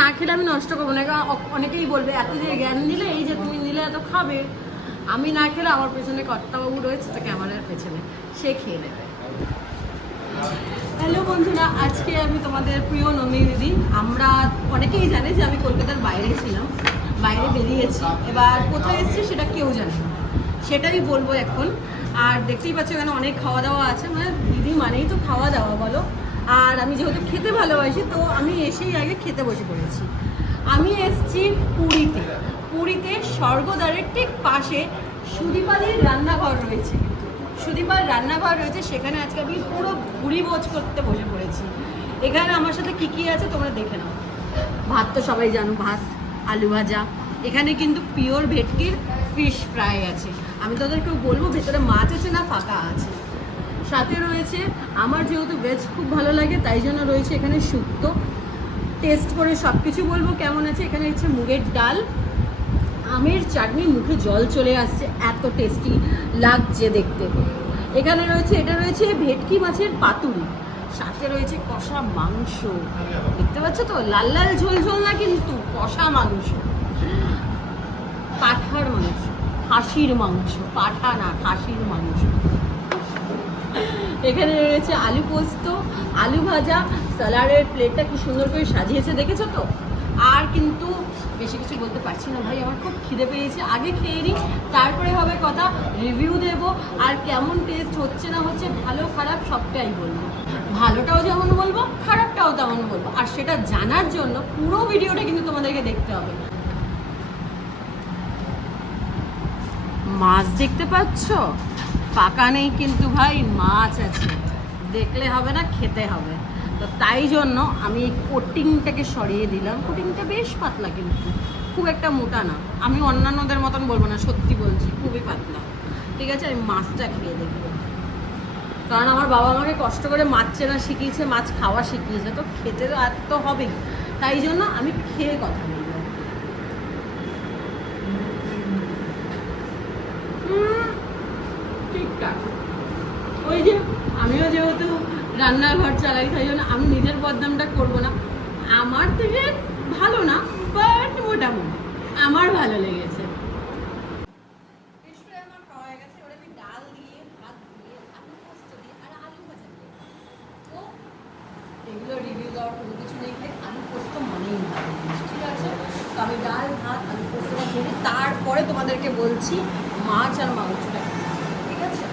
না খেলে আমি নষ্ট করবো না। অনেকেই বলবে এত যে জ্ঞান দিলে, এই যে তুমি নিলে এত খাবে, আমি না খেলে আমার পেছনে কর্তাবাবু রয়েছে তো ক্যামেরার পেছনে, সে খেয়ে নেবে। হ্যালো বন্ধুরা, আজকে আমি তোমাদের প্রিয় নন্দিনী দিদি। আমরা অনেকেই জানে যে আমি কলকাতার বাইরে ছিলাম, বাইরে বেরিয়েছি, এবার কোথায় এসেছি সেটা কেউ জানে না, সেটাই বলবো এখন। আর দেখতেই পাচ্ছ এখানে অনেক খাওয়া দাওয়া আছে, মানে দিদি মানেই তো খাওয়া দাওয়া বলো। আর আমি যেহেতু খেতে ভালোবাসি তো আমি এসেই আগে খেতে বসে পড়েছি। আমি এসেছি পুরীতে। পুরীতে স্বর্গদ্বারের ঠিক পাশে সুদীপাদির রান্নাঘর রয়েছে, সুদীপার রান্নাঘর রয়েছে, সেখানে আজকে আমি পুরো ভুড়ি ভোজ করতে বসে পড়েছি। এখানে আমার সাথে কী কী আছে তোমরা দেখে নাও। ভাত তো সবাই জানো, ভাত, আলু ভাজা, এখানে কিন্তু পিওর ভেটকির ফিশ ফ্রাই আছে। আমি তাদেরকেও বলবো ভেতরে মাছ আছে না ফাঁকা আছে। সাথে রয়েছে, আমার যেহেতু ভেজ খুব ভালো লাগে তাই জন্য রয়েছে এখানে শুক্তো। টেস্ট করে সব কিছু বলবো কেমন আছে। এখানে হচ্ছে মুগের ডাল, আমের চাটনি, মুখে জল চলে আসছে, এত টেস্টি লাগছে দেখতে। এখানে রয়েছে, এটা রয়েছে ভেটকি মাছের পাতুরি, সাথে রয়েছে কষা মাংস, দেখতে পাচ্ছ তো, লাল লাল ঝোল ঝোল না কিন্তু কষা মাংস, পাঠার মাংস, খাসির মাংস, পাঠা না খাসির মাংস। এখানে রয়েছে আলু পোস্ত, আলু ভাজা, স্যালাডের প্লেটটা কি সুন্দর করে সাজিয়েছে দেখেছো তো। আর কিন্তু বেশি কিছু বলতে পারছি না ভাই, আমার খুব খিদে পেয়েছে। আগে খেয়ে নিই, তারপরে হবে কথা, রিভিউ দেব আর কেমন টেস্ট হচ্ছে না হচ্ছে, ভালো খারাপ সবটাই বলবো। ভালোটাও যেমন বলবো, খারাপটাও তেমন বলবো। আর সেটা জানার জন্য পুরো ভিডিওটা কিন্তু তোমাদেরকে দেখতে হবে। মাছ দেখতে পাচ্ছ, ফাঁকা নেই কিন্তু ভাই, মাছ আছে, দেখলে হবে না, খেতে হবে। তো তাই জন্য আমি এই কোটিংটাকে সরিয়ে দিলাম। কোটিংটা বেশ পাতলা কিন্তু খুব একটা মোটা না, আমি অন্যান্যদের মতন বলবো না, সত্যি বলছি খুবই পাতলা। ঠিক আছে, আমি মাছটা খেয়ে দেখবো, কারণ আমার বাবা আমাকে কষ্ট করে মাছ চেনা শিখিয়েছে, মাছ খাওয়া শিখিয়েছে, তো খেতে আর তো হবেই, তাই জন্য আমি খেয়ে কথা বলবো। ঠিকঠাক, ওই যে আমিও যেহেতু রান্নাঘর চালাই তাই জন্য আমি নিজের বদনামটা করবো না। আমার থেকে ভালো না, বাট মোটামুটি আমার ভালো লেগেছে। আমার খাওয়া হয়ে গেছে, ওটা আমি ডাল দিয়ে, ভাত দিয়ে, আলু পোস্ত দিয়ে আর আলু ভাজা দিয়ে, তো এগুলো রিভিউ দেওয়ার কোনো কিছু নেই, আলু পোস্ত মানেই ভালো জিনিস, ঠিক আছে। তো আমি ডাল ভাত আলু পোস্তটা খেয়ে তারপরে তোমাদেরকে বলছি মাছ আর মাংসটা, ঠিক আছে।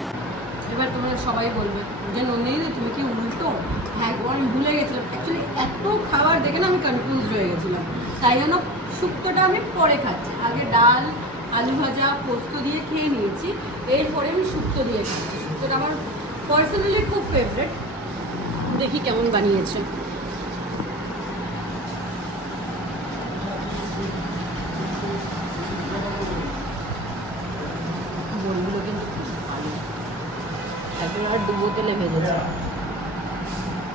এবার তোমরা সবাই বলবে যে নন্দিনী তুমি কি উল্টো, হ্যাঁ গো আমি ভুলে গেছিলাম, অ্যাকচুয়ালি এত খাবার দেখে না আমি কনফিউজ হয়ে গেছিলাম, তাই জন্য শুক্তোটা আমি পরে খাচ্ছি। আগে ডাল আলু ভাজা পোস্ত দিয়ে খেয়ে নিয়েছি, এরপরে আমি শুক্তো দিয়ে খাচ্ছি। শুক্তোটা আমার পার্সোনালি খুব ফেভারিট, দেখি কেমন বানিয়েছে। বড়িগুলো কিন্তু ভালো, তারপরে আর ডুবো তেলে ভেজেছে।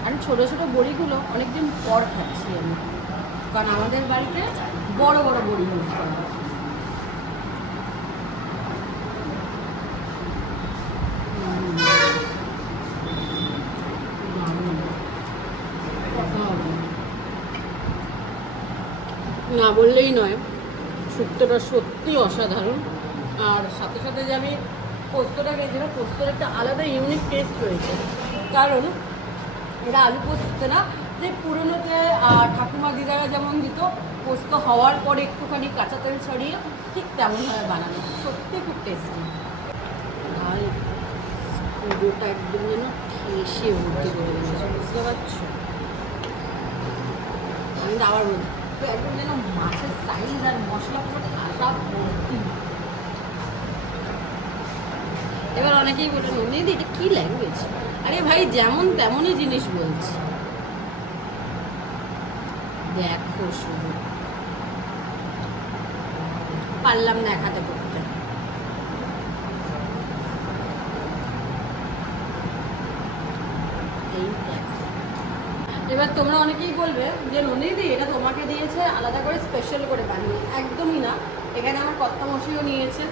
আর ছোটো ছোটো বড়িগুলো অনেকদিন পর খাচ্ছি আমি, কারণ আমাদের বাড়িতে বড় বড় বড়ি ইউজ করা হয়। না বললেই নয়, শুক্তোটা সত্যি অসাধারণ। আর সাথে সাথে যে আমি পোস্তটা খেয়েছিলাম, পোস্তর একটা আলাদা ইউনিক টেস্ট রয়েছে, কারণ এটা আলু পোস্ত না, যে পুরোনোতে ঠাকুমা দিদারা যেমন দিত, পোস্ত হওয়ার পরে একটুখানি কাঁচা তেল ছড়িয়ে, ঠিক তেমনভাবে বানানো, সত্যি খুব টেস্টি। আর পুরোটা একদম যেন খেসে ভর্তি করে দিয়েছে, বুঝতে পারছো। আমি আবার বলছি তো একদম যেন মাছের সাইজ আর মশলা পুরো কাঁচা ভর্তি। এবার অনেকেই বলে নন্দিনী এটা কী ল্যাঙ্গুয়েজ, আরে ভাই যেমন তেমনই জিনিস বলছি, দেখো শুধু পারলাম না এক হাতে করতে। এই দেখো, এবার তোমরা অনেকেই বলবে যে নন্দিনী এটা তোমাকে দিয়েছে আলাদা করে স্পেশাল করে বানিয়ে, একদমই না। এখানে আমার কর্তামশাইও নিয়েছে,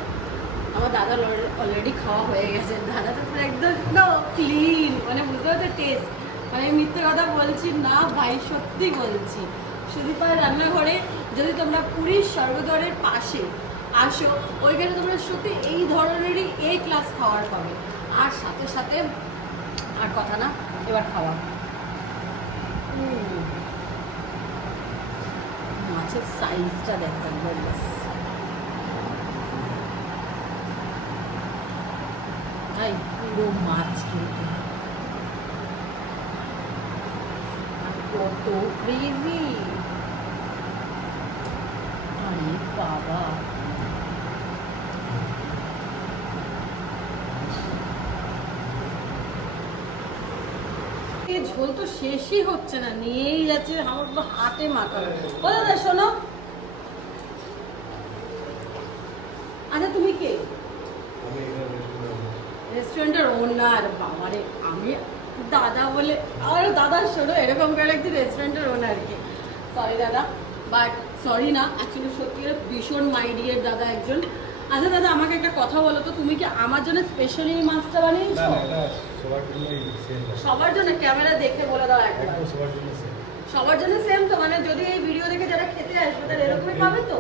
আমার দাদা অলরেডি খাওয়া হয়ে গেছে, দাদা তো পুরো একদম ক্লিন, মানে বুঝতে পারছো টেস্ট, মানে আমি মিথ্যে কথা বলছি না ভাই, সত্যি বলছি, সুদীপার রান্নাঘরে যদি তোমরা পুরীর স্বর্গদ্বারের পাশে আসো, ওইখানে তোমরা সত্যি এই ধরনেরই ক্লাস খাওয়ার পাবে। আর সাথে সাথে আর কথা না, এবার খাওয়া। মাছের সাইজটা দেখো একবার, ব্যাস ভাই পুরো মাছ কিন্তু কত গ্রেভি, আরে বাবা। ঝোল তো শেষই হচ্ছে না, নিয়েই যাচ্ছে আমার হাতে মাথা। ও দাদা শোনো, আচ্ছা তুমি কে? রেস্টুরেন্টের ওনার? বাবারে, আমি দাদা বলে, আর দাদা শোনো, এরকম করে একটি রেস্টুরেন্টের ওনার কি? সরি দাদা, বাট সরি না, অ্যাকচুয়ালি সত্যি ভীষণ মাই ডিয়ার দাদা একজন। আচ্ছা দাদা, আমাকে একটা কথা বলো তো, তুমি কি আমার জন্য স্পেশালি এই মাছটা বানিয়েছো? সবার জন্য? ক্যামেরা দেখে বলে দাও একবার। সবার জন্য সেম তো? মানে যদি এই ভিডিও দেখে যারা খেতে আসবে তারা এরকমই পাবে তো?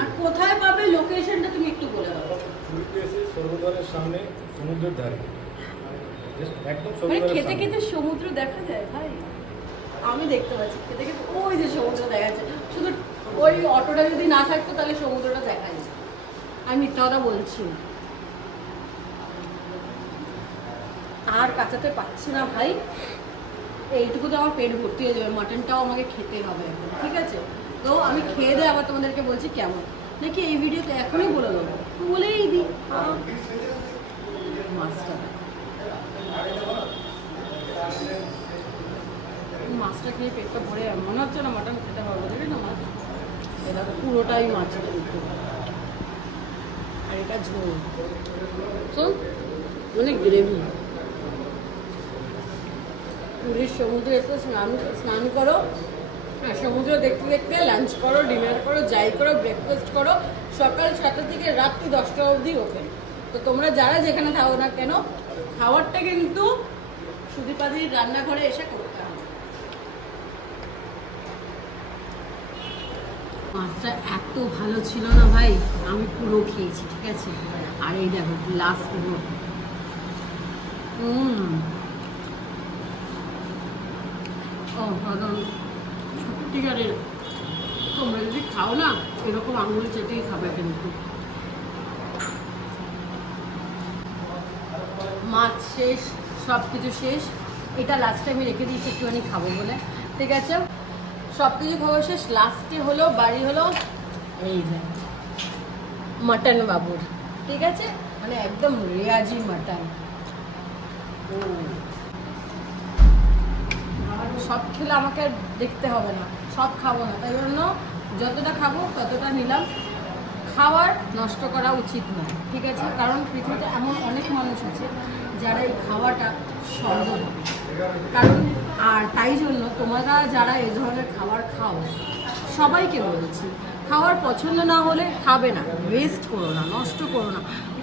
আর কোথায় পাবে, লোকেশনটা তুমি একটু বলে দাও। স্বর্গদ্বারের সামনে, সমুদ্রের ধারে, একদম খেতে খেতে সমুদ্র দেখা যায় ভাই? আমি দেখতে পাচ্ছি খেতে খেতে ওই যে সমুদ্র দেখা যাচ্ছে, শুধু ওই অটোটা যদি না থাকতো তাহলে সমুদ্রটা দেখা যায়। আমি মিথ্যা কথা বলছি? আর কাঁচাতে পাচ্ছি না ভাই, এইটুকু তো আমার পেট ভর্তি হয়ে যাবে। মাটনটাও আমাকে খেতে হবে এখন, ঠিক আছে? তো আমি খেয়ে দিয়ে আবার তোমাদেরকে বলছি কেমন, নাকি এই ভিডিওতে এখনই বলে দেবো? বলেই দিই। মাছটা মাছটা খেয়ে পেটটা ভরে মনে হচ্ছে না মাটন খেতে পারবো, দেখি না মাছ, এটা তো পুরোটাই মাছ কিন্তু। আর এটা ঝোল, শোন মানে গ্রেভি। পুরীর সমুদ্রে এসে স্নান করো, আর সমুদ্র দেখতে দেখতে লাঞ্চ করো, ডিনার করো, যাই করো, ব্রেকফাস্ট করো, সকাল 7টা থেকে রাত্রি 10টা অবধি ওপেন। তো তোমরা যারা যেখানে থাকো না কেন, খাবারটা কিন্তু সুদীপাদির রান্নাঘরে এসে করতে হবে। মাছটা এত ভালো ছিল না ভাই, আমি পুরো খেয়েছি, ঠিক আছে? আর এই দেখো লাস্ট পুরো সত্যিকারের। তোমরা যদি খাও না এরকম আঙুল চেটেই খাবে কিন্তু। মাছ শেষ, সব কিছু শেষ। এটা লাস্টে আমি রেখে দিয়েছি একটুখানি খাবো বলে, ঠিক আছে? সব কিছু খাওয়া শেষ, লাস্টে হলো বাড়ি হলো এই যে মাটন বাবুর, ঠিক আছে? মানে একদম রেয়াজি মাটন। সব খেলে আমাকে আর দেখতে হবে না, সব খাবো না, তাই জন্য যতটা খাবো ততটা নিলাম। খাবার নষ্ট করা উচিত নয়, ঠিক আছে? কারণ পৃথিবীতে এমন অনেক মানুষ আছে যারা এই খাওয়াটা স্বর্গ ভাবে। কারণ আর তাই জন্য তোমরা যারা এই ধরনের খাবার খাও, সবাইকে বলছি, খাওয়ার পছন্দ না হলে খাবে না, ওয়েস্ট করো না, নষ্ট করো না,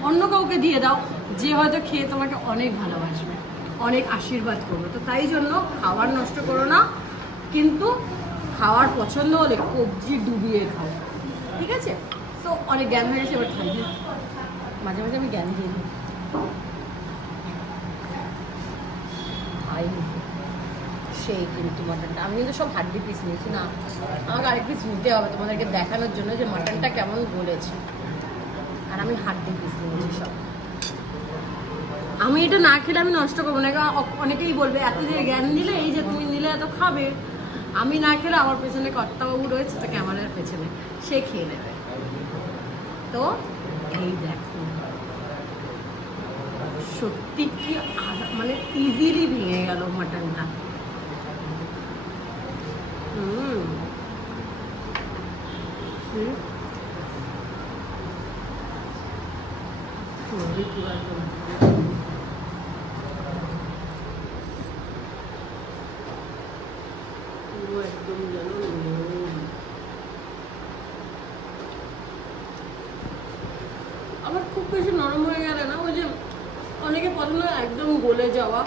অন্য কাউকে দিয়ে দাও, যে হয়তো খেয়ে তোমাকে অনেক ভালোবাসবে, অনেক আশীর্বাদ করবে। তো তাই জন্য খাবার নষ্ট করো না, কিন্তু খাওয়ার পছন্দ হলে কবজি ডুবিয়ে খাও, ঠিক আছে? তো অনেক জ্ঞান হয়ে গেছে, এবার খাই। মাঝে মাঝে আমি জ্ঞান দিই খাই সেই কিন্তু মাটনটা আমি কিন্তু সব হাড্ডি পিস নিয়েছি না, আমাকে আরেক পিস নিতে হবে তোমাদেরকে দেখানোর জন্য যে মাটনটা কেমন গলেছে। আর আমি হাড্ডি পিস নিয়েছি সব। আমি এটা না খেলে আমি নষ্ট করবো না। অনেকেই বলবে এত যে জ্ঞান দিলে, এই যে তুমি নিলে এত খাবে, আমি না খেলে আমার পেছনে কর্তাবাবু রয়েছে তো ক্যামেরার পেছনে, সে খেয়ে নেবে। তো এই দেখো সত্যি কি মানে ইজিলি ভেঙে গেল মাটনটা। একদম যেন আবার খুব বেশি নরম হয়ে গেলে না, ওই যে অনেকে পছন্দ একদম গলে যাওয়া,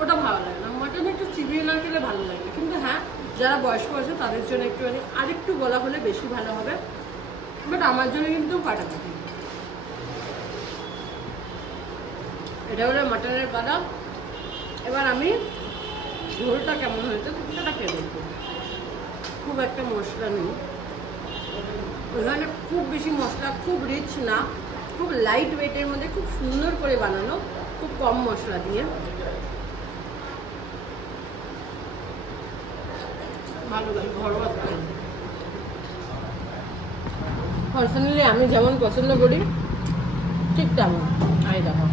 ওটা ভালো লাগে না। মাটন একটু চিবিয়ে না খেলে ভালো লাগে, কিন্তু হ্যাঁ যারা বয়স্ক আছে তাদের জন্য একটুখানি আরেকটু বলা হলে বেশি ভালো হবে, বাট আমার জন্য কিন্তু ফাটাফাটি। এটা হলো মাটনের পাড়া। এবার আমি ঝোলটা কেমন হয়েছে সেটা খেয়ে দেখবো। খুব একটা মশলা নেই এখানে, খুব বেশি মশলা, খুব রিচ না, খুব লাইট ওয়েটের মধ্যে খুব সুন্দর করে বানানো, খুব কম মশলা দিয়ে। ভালো লাগে ঘরোয়া। পার্সোনালি আমি যেমন পছন্দ করি ঠিক তেমন। আই দেখো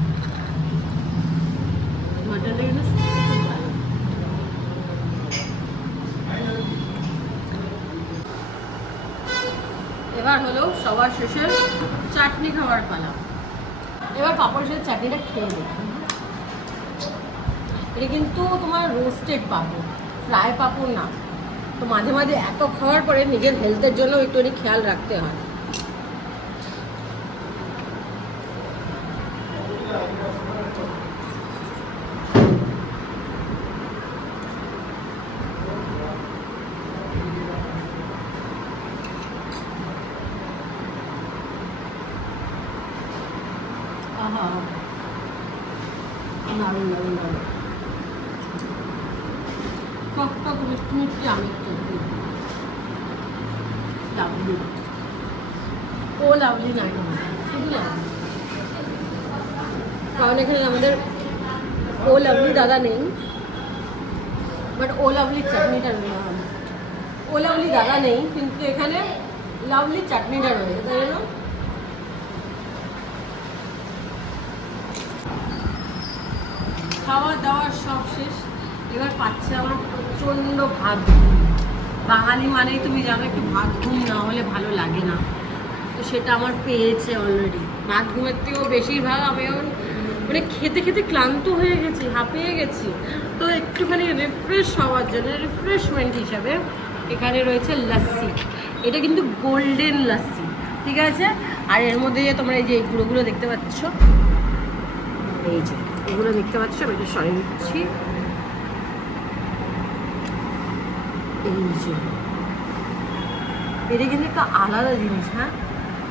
মাটনটা কিন্তু খুব ভালো। এবার হলো সবার শেষে চাটনি খাওয়ার পালা। এবার পাঁপড়ের সাথে চাটনিটা খেয়ে দেখি। এটা কিন্তু তোমার রোস্টেড পাঁপড়, ফ্রাই পাঁপড় না। তো মাঝে মাঝে এত খাওয়ার পরে নিজের হেলথের জন্য একটুখানি খেয়াল রাখতে হয়। দারুণ দারুণ দারুণ, টকটা মিষ্টি আমি লাভলি, ও লাভলি নাই শুধু লাভলি। কারণ এখানে আমাদের ও লাভলি দাদা নেই, বাট ও লাভলি চাটনিটা রয়েছে। ও লাভলি দাদা নেই কিন্তু এখানে লাভলি চাটনিটা রয়েছে, তাই জন্য খাওয়া দাওয়া সব শেষ। এবার পাচ্ছে আমার প্রচণ্ড ভাত ঘুম। বাঙালি মানেই তুমি জানো একটু ভাত ঘুম না হলে ভালো লাগে না, তো সেটা আমার পেয়েছে অলরেডি। ভাত ঘুমের থেকেও বেশিরভাগ আমি এখন মানে খেতে খেতে ক্লান্ত হয়ে গেছি, হাঁপিয়ে গেছি। তো একটুখানি রিফ্রেশ হওয়ার জন্য, রিফ্রেশমেন্ট হিসাবে এখানে রয়েছে লাস্সি। এটা কিন্তু গোল্ডেন লাস্সি, ঠিক আছে। আর এর মধ্যে যে তোমরা এই যে গুঁড়োগুলো দেখতে পাচ্ছ, এই যে এগুলো দেখতে পাচ্ছ, আমি এটা সরিয়ে দিচ্ছি। এই যে এটা কিন্তু একটা আলাদা জিনিস, হ্যাঁ।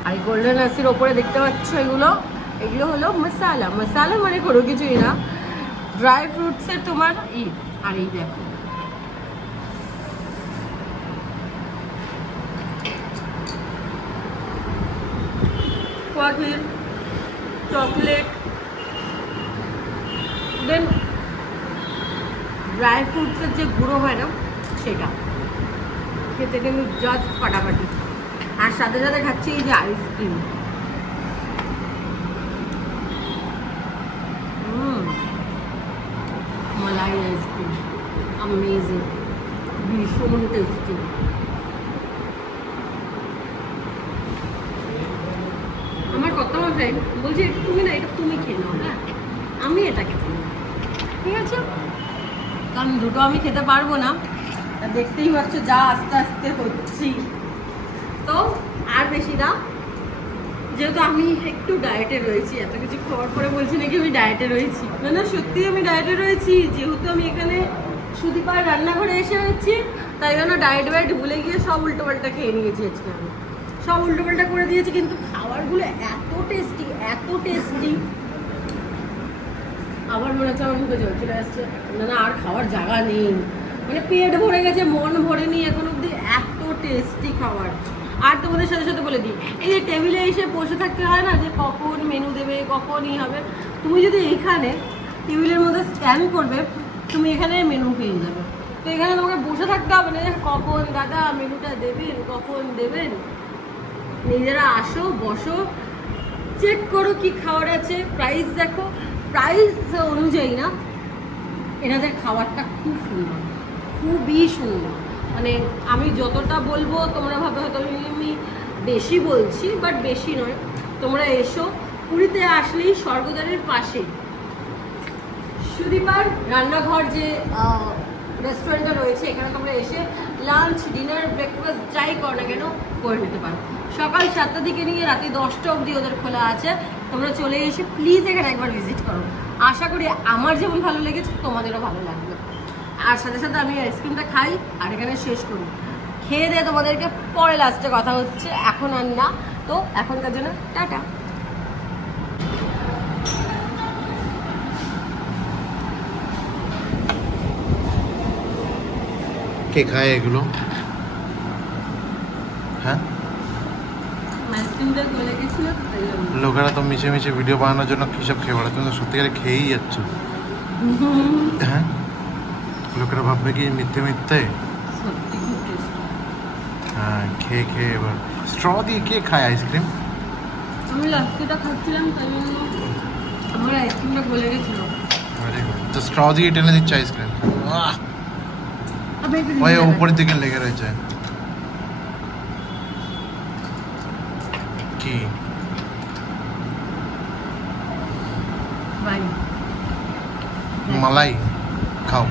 আর এই গোল্ডেন লাস্সির ওপরে দেখতে পাচ্ছ এগুলো হলো মশালা। মশালা মানে কোনো কিছুই না, ড্রাই ফ্রুটসের তোমার আর এই দেখো কফি, চকলেট, দেন ড্রাই ফ্রুটসের যে গুঁড়ো হয় না সেটা খেতে কিন্তু জাস্ট ফাটাফাটি। আর সাথে সাথে খাচ্ছি এই যে আইসক্রিম, মালাই আইসক্রিম, অ্যামেজিং, ভীষণ টেস্টি। আমার কত ফ্রেন্ড বলছে তুমি না এটা তুমি খেয়ে নাও, হ্যাঁ আমি এটা খেতে নাও, ঠিক আছে। কারণ দুটো আমি খেতে পারবো না, দেখতেই পাচ্ছ যা আস্তে আস্তে হচ্ছি। তো আর বেশি না, যেহেতু আমি একটু ডায়েটে রয়েছি, এত কিছু খাওয়ার পরে বলছি নাকি আমি ডায়েটে রয়েছি, না না সত্যি আমি ডায়েটে রয়েছি। যেহেতু আমি এখানে সুদীপার রান্নাঘরে এসে হচ্ছি, তাই জন্য ডায়েট ওয়াইট ভুলে গিয়ে সব উল্টোপাল্টা খেয়ে নিয়েছি আজকে। আমি সব উল্টোপাল্টা করে দিয়েছি, কিন্তু খাবারগুলো এত টেস্টি, এত টেস্টি। আবার মনে হচ্ছে আমার মুখে জল চলে আসছে, না না আর খাওয়ার জায়গা নেই, মানে পেট ভরে গেছে, মন ভরেনি এখন অব্দি, এত টেস্টি খাবার। আর তোমাদের সাথে সাথে বলে দিই, এই যে টেবিলে এসে বসে থাকতে হয় না, যে কখন মেনু দেবে, কখনই হবে। তুমি যদি এইখানে টেবিলের মধ্যে স্ক্যান করবে, তুমি এখানে মেনু পেয়ে যাবে। তো এখানে তোমাকে বসে থাকতে হবে না যে কখন দাদা মেনুটা দেবেন, কখন দেবেন। নিজেরা আসো, বসো, চেক করো কি খাবার আছে, প্রাইস দেখো, প্রাইস অনুযায়ী না এনাদের খাবারটা খুব সুন্দর, খুবই সুন্দর। মানে আমি যতটা বলবো তোমরা ভাবে হয়তো আমি বেশি বলছি, বাট বেশি নয়। তোমরা এসো, পুরীতে আসলেই স্বর্গদ্বারের পাশে সুদীপার রান্নাঘর যে রেস্টুরেন্টটা রয়েছে, এখানে তোমরা এসে লাঞ্চ, ডিনার, ব্রেকফাস্ট যাই করো না কেন করে নিতে পারো। সকাল 7টা থেকে নিয়ে রাতে 10টা অবধি ওদের খোলা আছে। তোমরা চলে এসে প্লিজ এখানে একবার ভিজিট করো। আশা করি আমার যেমন ভালো লেগেছে তোমাদেরও ভালো লাগবে। আর সাথে সাথে আমি আইসক্রিমটা খাই আর এখানে শেষ করি। খেয়ে দিয়ে তোমাদেরকে পরে লাস্টে কথা হচ্ছে, এখন আর না। তো এখনকার জন্য টাটা। কে খায় এগুলো? হ্যাঁ, আইসক্রিমটা গলে গেছিল তাই জন্য। লোকেরা তো মিশে মিশে ভিডিও বানানোর জন্য কী সব খেয়ে বেড়ায়, তুমি তো সত্যিকারে খেয়েই যাচ্ছ। হ্যাঁ, লোকেরা ভাববে কি মিথ্যে মিথ্যে। সত্যি খুব টেস্টি। হ্যাঁ, খেয়ে খেয়ে এবার স্ট্র দিয়ে কে খায় আইসক্রিম? আমি লাস্টেটা খাচ্ছিলাম তাই জন্য আমার আইসক্রিমটা গলে গেছিল। Very good. তো স্ট্র দিয়ে টেনে দিচ্ছে আইসক্রিম। আমি একটু ওই নিয়ে উপরের দিকে লেগে রয়েছে। কি বাই। মালাই খাও।